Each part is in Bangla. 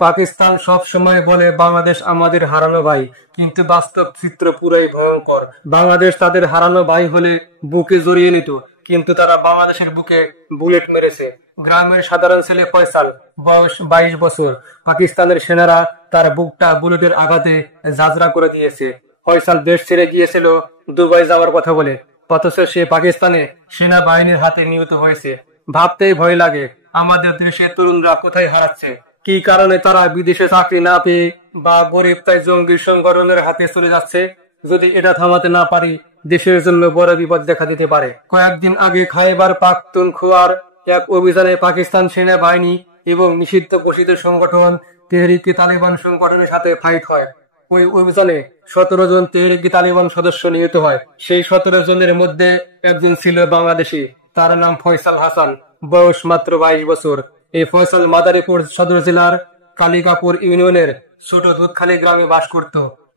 পাকিস্তান সব সময় বলে বাংলাদেশ আমাদের হারানো ভাই, কিন্তু বাস্তব চিত্র পুরাই ভয়ঙ্কর। বাংলাদেশ তাদের হারানো ভাই হলে বুকে জড়িয়ে নিত, কিন্তু তারা বাংলাদেশের বুকে বুলেট মেরেছে। গ্রামের সাধারণ ছেলে ফয়সাল, বয়স 22 বছর, পাকিস্তানের সেনারা তার বুকটা বুলেটের আঘাতে ঝাঁঝরা করে দিয়েছে। ফয়সাল দেশ ছেড়ে গিয়েছিল দুবাই যাওয়ার কথা বলে, অথচ সে পাকিস্তানে সেনাবাহিনীর হাতে নিহত হয়েছে। ভাবতেই ভয় লাগে, আমাদের দেশের তরুণরা কোথায় হারাচ্ছে, কি কারণে তারা বিদেশে চাকরি না পেয়ে বা গরিব তাই জঙ্গি সংগঠনের হাতে চলে যাচ্ছে। যদি এটা থামাতে না পারি, দেশের জন্য বড় বিপদ দেখা দিতে পারে। কয়েকদিন আগে খাইবার পাখতুনখোয়ার এক অভিযানে পাকিস্তান সেনাবাহিনী এবং নিষিদ্ধ ঘোষিত সংগঠন তেহরিকে তালিবান সংগঠনের সাথে ফাইট হয়। ওই অভিযানে 17 জন তেহরিকে তালিবান সদস্য নিহত হয়। সেই 17 জনের মধ্যে একজন ছিল বাংলাদেশি, তার নাম ফয়সাল হাসান, বয়স মাত্র 22 বছর। এই ফয়সাল মাদারীপুর সদর জেলার কালিকাপুর ইউনিয়নের ছোট দুধখালী গ্রামে বাস করত।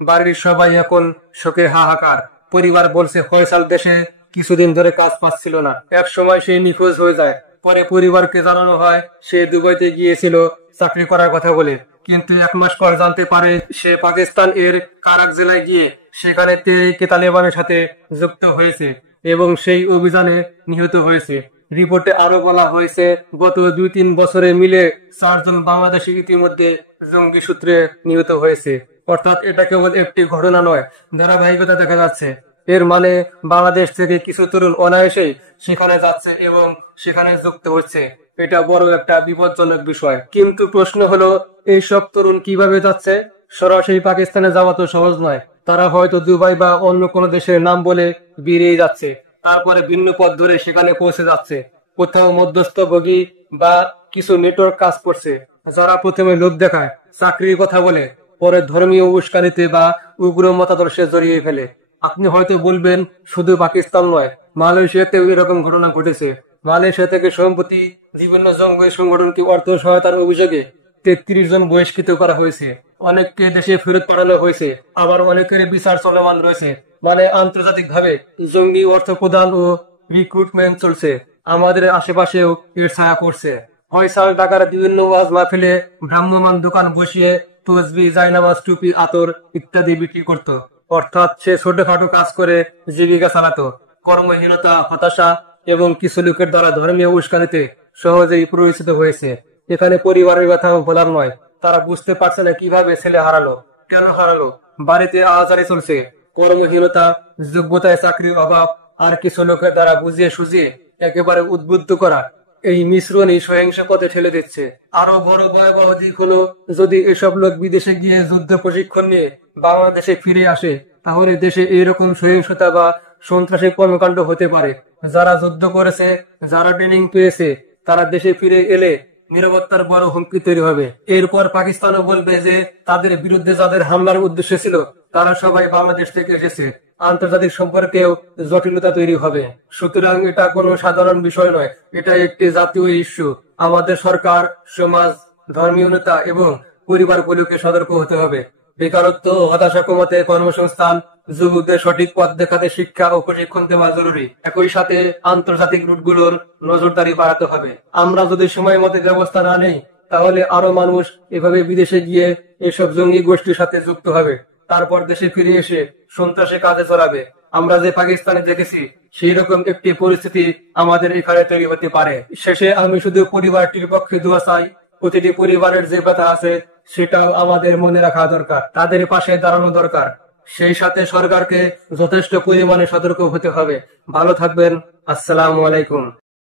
বাড়ির সবাই এখন শোকে হাহাকার। পরিবার বলছে ফয়সাল দেশে কিছুদিন ধরে কাজ পাচ্ছিল না, এক সময় সে নিখোঁজ হয়ে যায়। পরে পরিবারকে জানানো হয় সে দুবাইতে গিয়েছিল চাকরি করার কথা বলে, কিন্তু 1 মাস পর জানতে পারে সে পাকিস্তান এর কারাক জেলায় গিয়ে সেখানে তেহরিকে তালেবানের সাথে যুক্ত হয়েছে এবং সেই অভিযানে নিহত হয়েছে। রিপোর্টে আরো বলা হয়েছে গত 2-3 বছরে মিলে 4 জন বাংলাদেশি ইতিমধ্যে জঙ্গি সূত্রে নিহত হয়েছে। অর্থাৎ এটা কেবল একটি ঘটনা নয়, ধারাবাহিকতা দেখা যাচ্ছে। এর মানে বাংলাদেশ থেকে কিছু তরুণ অনায়াসেই সেখানে যাচ্ছে এবং সেখানে যুক্ত হচ্ছে। এটা বড় একটা বিপজ্জনক বিষয়। কিন্তু প্রশ্ন হলো, এইসব তরুণ কিভাবে যাচ্ছে? সরাসরি পাকিস্তানে যাওয়া তো সহজ নয়। তারা হয়তো দুবাই বা অন্য কোনো দেশের নাম বলে বেরিয়ে যাচ্ছে, তারপরে ভিন্ন পথ ধরে সেখানে পৌঁছে যাচ্ছে। কোথাও মধ্যস্থভোগী বা কিছু নেটওয়ার্ক কাজ করছে, যারা প্রথমে লোভ দেখায়, চাকরির কথা বলে, পরে ধর্মীয় উস্কানিতে বা উগ্র মতাদর্শে জড়িয়ে ফেলে। আপনি হয়তো বলবেন শুধু পাকিস্তান নয়, মালয়েশিয়াতেও এরকম ঘটনা ঘটেছে। মালয়েশিয়া থেকে সম্প্রতি বিভিন্ন জঙ্গি সংগঠনকে অর্থ সহায়তার অভিযোগে 33 জন বহিষ্কৃত করা হয়েছে। অনেককে দেশে ফেরত পাঠানো হয়েছে, আবার অনেকের বিচার চলমান রয়েছে। মানে আন্তর্জাতিকভাবে জঙ্গি অর্থ প্রদান ও রিক্রুটমেন্ট চলছে। আমাদের আশেপাশেও এর ছায়া পড়ছে। ফয়সাল ঢাকার বিভিন্ন ওয়াজ মাহফিলে ভ্রাম্যমাণ দোকান বসিয়ে তসবি, জায়নামাজ, টুপি, আতর ইত্যাদি বিক্রি করত। অর্থাৎ সে ছোটখাটো কাজ করে জীবিকা চালাতো। কর্মহীনতা, হতাশা এবং কিছু লোকের দ্বারা ধর্মীয় উস্কানিতে সহজেই প্ররোচিত হয়েছে। এখানে পরিবারের কথা বলার নয়, তারা বুঝতে পারছে না কিভাবে ছেলে হারালো, কেন হারালো। বাড়িতে আহাজারি চলছে, কর্মহীনতা, যোগ্যতায় চাকরির অভাব, আর কিছু লোকের দ্বারা বুঝিয়ে সুঝিয়ে একেবারে উদ্বুদ্ধ করা, এই মিশ্রণই সহিংস পথে ঠেলে দিচ্ছে। আরো বড় ভয়াবহ দিক হলো, যদি এসব লোক বিদেশে গিয়ে যুদ্ধ প্রশিক্ষণ নিয়ে বাংলাদেশে ফিরে আসে, তাহলে দেশে এইরকম সহিংসতা বা সন্ত্রাসী কর্মকাণ্ড হতে পারে। যারা যুদ্ধ করেছে, যারা ট্রেনিং পেয়েছে, তারা দেশে ফিরে এলে নিরাপত্তার বড় হুমকি তৈরি হবে। এরপর পাকিস্তানও বলবে যে তাদের বিরুদ্ধে যাদের হামলার উদ্দেশ্য ছিল তারা সবাই বাংলাদেশ থেকে এসেছে। আন্তর্জাতিক সম্পর্কেও জটিলতা তৈরি হবে। সুতরাং এটা কোনো সাধারণ বিষয় নয়, এটা একটি জাতীয় ইস্যু। আমাদের সরকার, সমাজ, ধর্মীয় নেতা এবং পরিবারগুলোকে সতর্ক হতে হবে। বেকারত্ব ও হতাশা কমাতে কর্মসংস্থান, যুবকদের সঠিক পথ দেখাতে শিক্ষা ও প্রশিক্ষণ দেওয়া জরুরি। একই সাথে আন্তর্জাতিক রুটগুলোর নজরদারি বাড়াতে হবে। আমরা যদি সময় মতো ব্যবস্থা না নেই, তাহলে আরো মানুষ এভাবে বিদেশে গিয়ে এসব জঙ্গি গোষ্ঠীর সাথে যুক্ত হবে, তারপর দেশে ফিরে এসে সন্ত্রাসী কাজে জড়াবে। আমরা যে পাকিস্তানে দেখেছি, সেই রকম একটি পরিস্থিতি আমাদের এখানে তৈরি হতে পারে। শেষে আমি শুধু পরিবারটির পক্ষে দোয়া চাই। প্রতিটি পরিবারের যে ব্যথা আছে সেটাও আমাদের মনে রাখা দরকার, তাদের পাশে দাঁড়ানো দরকার। সেই সাথে সরকারকে যথেষ্ট পরিমাণে সতর্ক হতে হবে। ভালো থাকবেন। আসসালামু আলাইকুম।